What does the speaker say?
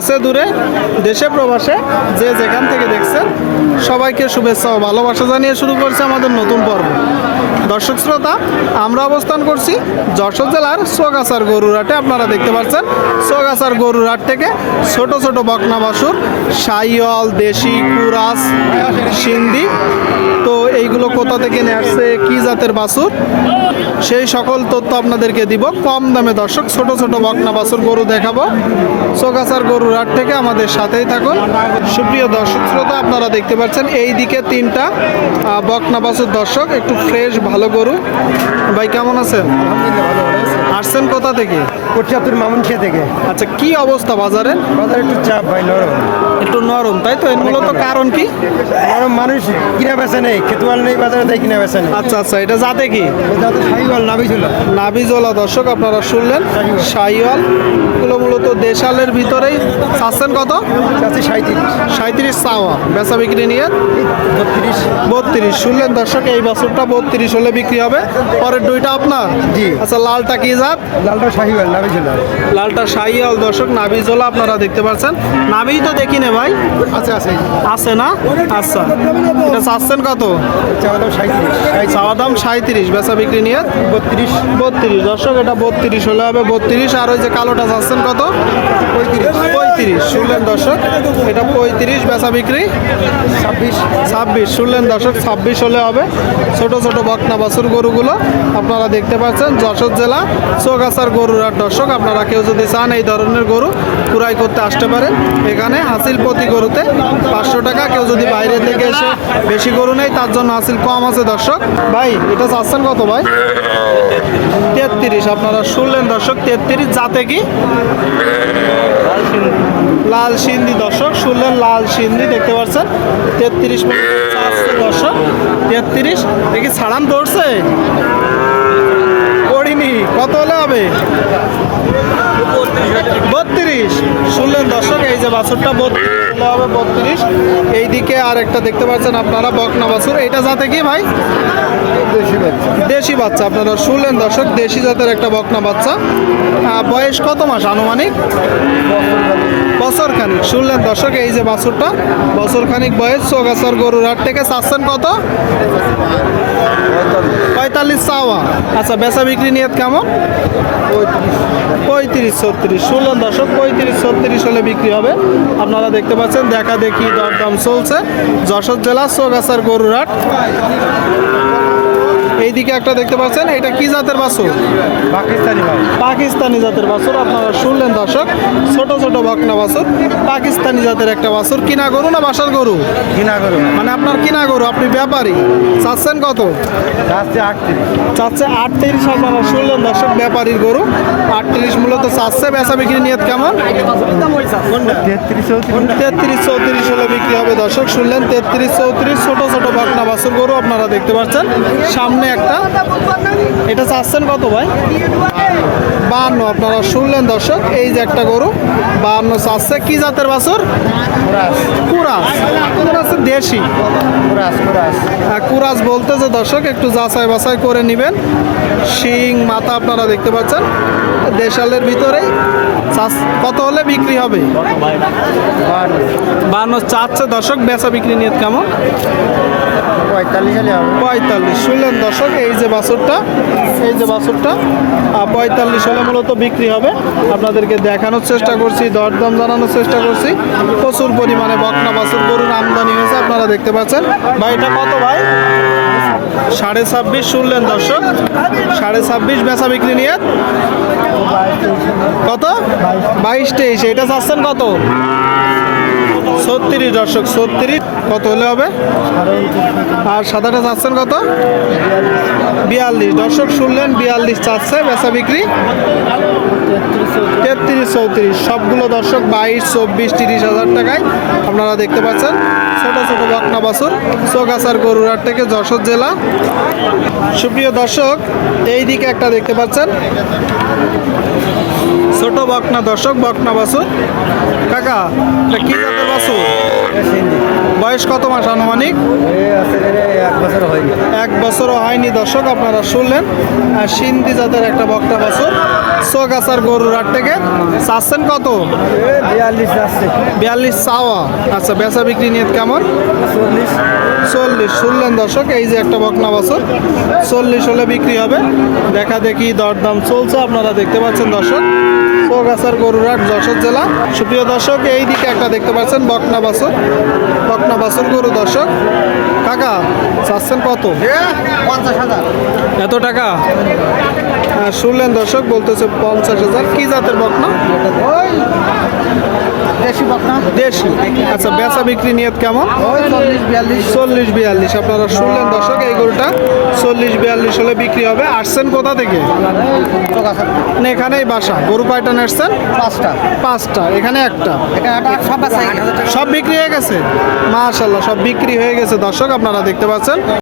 কাছে দূরে, দেশে, প্রবাসে, যে যেখান থেকে দেখছেন, সবাইকে শুভেচ্ছা ও ভালোবাসা জানিয়ে শুরু করছে আমাদের নতুন পর্ব। দর্শক শ্রোতা, আমরা অবস্থান করছি যশোর জেলার সোগাছার গরুরহাটে আপনারা দেখতে পাচ্ছেন, সোগাছার গরুরহাট থেকে ছোট ছোট বকনা বাসুর সাইয়ল দেশি, কুরাস, সিন্ধি, তো এইগুলো কোথা থেকে নিয়ে আসছে, কি জাতের বাছুর? সেই সকল তথ্য আপনাদেরকে দিব। কম দামে দর্শক, ছোট ছোট বকনা বাছুর গরু দেখাবো। চোকাচার গরুর হাট থেকে আমাদের সাথেই থাকুন। সুপ্রিয় দর্শক, শ্রোতা, আপনারা দেখতে পাচ্ছেন এই দিকে তিনটা বকনা বাছুর দর্শক, একটু ফ্রেশ ভালো গরু। ভাই, কেমন আছেন? আসছেন কোথা থেকে? কোটিয়াতুর মামুনখিয়া থেকে। আচ্ছা কি অবস্থা বাজারে? বাজার একটু চাপ ভাই নরম। একটু নরম তাই তো? এর মূলত কারণ কি? নরম মানুষ কিনা বেচা নেই খেতুয়াল নেই বাজারে তাই কিনা বেচা নেই। আচ্ছা আচ্ছা এটা যাতে কি? যাতে সাইওয়াল নাবি ছিল নাবিজওয়ালা দর্শক আপনারা শুনলেন শাহিওয়াল। এগুলো মূলত দেশালের ভিতরেই। চাচ্ছেন কত? চাচ্ছি সাঁত্রিশ সাঁত্রিশ চাওয়া বেচা বিক্রি নিয়ে? বত্রিশ। বত্রিশ। শুনলেন দর্শক এই বছরটা বত্রিশ হলে বিক্রি হবে। পরের দুইটা আপনার? জি। আচ্ছা লালটা কি জাত লালটা ছিল লালটা শাহিওয়াল দর্শক আপনারা দেখতে পাচ্ছেন। তো দেখি নে ভাই। আছে আছে। আছে না? আচ্ছা। এটা চাচ্ছেন কত? চাওয়া দাম সাঁত্রিশ বেচা বিক্রি নিয়ে বত্রিশ। বত্রিশ দর্শক এটা বত্রিশ হলে হবে বত্রিশ আর ওই যে কালোটা চাচ্ছেন কত? পঁয়ত্রিশ। পঁয়ত্রিশ শুনলেন দর্শক? এটা পঁয়ত্রিশ বেচা বিক্রি? ছাব্বিশ। ছাব্বিশ শুনলেন দর্শক? ছাব্বিশ হলে হবে ছোট ছোট বকনা বাছুর গরুগুলো। আপনারা দেখতে পাচ্ছেন যশোর জেলা চৌগাছার গরুর আর দর্শক, আপনারা কেউ যদি চান এই ধরনের গরু কুড়াই করতে আসতে পারেন। এখানে হাসিল প্রতি গরুতে পাঁচশো টাকা, কেউ যদি বাইরে থেকে এসে বেশি গরু নেই তার জন্য হাসিল কম আছে দর্শক। ভাই, এটা চাচ্ছেন কত ভাই? তেত্রিশ, আপনারা শুনলেন দর্শক, তেত্রিশ যাতে কি? লাল সিন্ধি দর্শক, শুনলেন লাল সিন্ধি, দেখতে পাচ্ছেন? তেত্রিশ দর্শক, তেত্রিশ দেখি ছাড়ান পড়িনি কত হলে হবে? বত্রিশ। শুনলেন দর্শক, এই যে বাছুরটা বত্রিশ হবে, বত্রিশ। এইদিকে আর একটা দেখতে পাচ্ছেন আপনারা, বকনা বাছুর। এটা যাতে কি ভাই? দেশি বাচ্চা। আপনারা শুনলেন দর্শক, দেশি জাতের একটা বকনা বাচ্চা। বয়স কত মাস আনুমানিক? বছর খানিক শুনলেন দর্শক, এই যে বাছুরটা বছর খানিক বয়স, চৌগাছার গরুর হাট থেকে চাচ্ছেন কত? পঁয়তাল্লিশ চাওয়া। আচ্ছা বেচা বিক্রি নিয়ে কেমন? পঁয়ত্রিশ, ছত্রিশ। শুনলেন দর্শক, পঁয়ত্রিশ, ছত্রিশ হলে বিক্রি হবে। আপনারা দেখতে পাচ্ছেন, দেখা দেখি দরদাম চলছে। যশোর জেলা গরুর হাট। এইদিকে একটা দেখতে পাচ্ছেন এটা কি জাতের বাছুর? পাকিস্তানি ভাই পাকিস্তানি জাতের বাছুর আপনারা শুনলেন দর্শক ছোট ছোট বকনা বাছুর পাকিস্তানি জাতের একটা বাছুর কিনা গরু না বাসার গরু? কিনা গরু মানে আপনার কিনা গরু আপনি ব্যাপারী চাচ্ছেন কত? চাচ্ছে আটত্রিশ। চাচ্ছে আটত্রিশ আপনারা শুনলেন দর্শক ব্যাপারীর গরু আটত্রিশ মূলত চাচ্ছে বেচা বিক্রি নিয়ত কেমন? তেত্রিশ চৌত্রিশ। তেত্রিশ চৌত্রিশ হলে বিক্রি হবে দর্শক? শুনলেন তেত্রিশ চৌত্রিশ ছোট ছোট বকনা বাছুর গরু আপনারা দেখতে পাচ্ছেন। সামনে একটা। এটা চাচ্ছেন কত ভাই? বাহান্ন আপনারা শুনলেন দর্শক? এই যে একটা গরু বাহান্ন চাচ্ছে। কি জাতের বাছুর? কুরাস। দেশি। কুরাস কুরাস বলতে যে দর্শক একটু যাচাই বাছাই করে নেবেন। শিং মাথা আপনারা দেখতে পাচ্ছেন। দেশালের ভিতরে কত হলে বিক্রি হবে? বান্ন। চারশো দশক বেচা বিক্রি নিয়ে কেমন? পঁয়তাল্লিশ হলে হবে। পঁয়তাল্লিশ, শুনলেন দর্শক, এই যে বাছুরটা, এই যে বাছুরটা পঁয়তাল্লিশ হলে মূলত বিক্রি হবে। আপনাদেরকে দেখানোর চেষ্টা করছি, দরদাম জানানোর চেষ্টা করছি। প্রচুর পরিমাণে বকনা বাছুর, গরুর আমদানি হয়েছে, আপনারা দেখতে পাচ্ছেন। ভাই, এটা কত ভাই? সাড়ে ছাব্বিশ, শুনলেন দর্শক। সাড়ে ছাব্বিশ বেচা বিক্রি নিয়ে। কত? বাইশ তেইশ। এটা চাচ্ছেন কত? ছত্রিশ দর্শক, ছত্রিশ। কত হলে হবে? আর সাদাটা চাচ্ছেন কত? বিয়াল্লিশ। দর্শক শুনলেন, বিয়াল্লিশ চাচ্ছে, বেচা বিক্রি। তেত্রিশ, চৌত্রিশ। সবগুলো দর্শক বাইশ, চব্বিশ, তিরিশ হাজার টাকায় আপনারা দেখতে পাচ্ছেন। ছোট ছোট বকনা বাছুর, চৌগাছার গরুরার থেকে যশোর জেলা। সুপ্রিয় দর্শক এই দিকে একটা দেখতে পাচ্ছেন। ছোট বকনা দর্শক বকনা বাসু কাকা, এটা কি জাতের বাসু বয়স কত মাস আনুমানিক? এক বছর হয়নি এক বছরও হয়নি। দর্শক, আপনারা শুনলেন সিন্ধি জাতের একটা বকটা বছর। সোগাছার গরুর হাট থেকে চাচ্ছেন কত? বিয়াল্লিশ বিয়াল্লিশ চাওয়া। আচ্ছা বেচা বিক্রি নিয়ে কেমন? চল্লিশ। চল্লিশ। শুনলেন দর্শক এই যে একটা বকনা বছর। চল্লিশ হলে বিক্রি হবে। দেখা দেখি দরদাম চলছে আপনারা দেখতে পাচ্ছেন দর্শক। চৌগাছার গরুরহাট যশোর জেলা। সুপ্রিয় দর্শক এই দিকে একটা দেখতে পাচ্ছেন বকনা বাছর। বকনা করো গরু দর্শক? কাকা চাচ্ছেন কত? পঞ্চাশ হাজার। এত টাকা? হ্যাঁ, শুনলেন দর্শক বলতেছে পঞ্চাশ হাজার। কি জাতের বকনা? ওই দেশি দেশি আচ্ছা বেচা বিক্রি নিয়ত কেমন? চল্লিশ বিয়াল্লিশ। আপনারা শুনলেন দর্শক এই গরুটা চল্লিশ বিয়াল্লিশ হলে বিক্রি হবে। আসছেন কোথা থেকে? এখানেই বাসা। গরু কয়টা নেসছেন পাঁচটা। পাঁচটা। এখানে একটা? এটা একটা সব আছে সব বিক্রি হয়ে গেছে? মাশাল্লাহ সব বিক্রি হয়ে গেছে দর্শক আপনারা দেখতে পাচ্ছেন।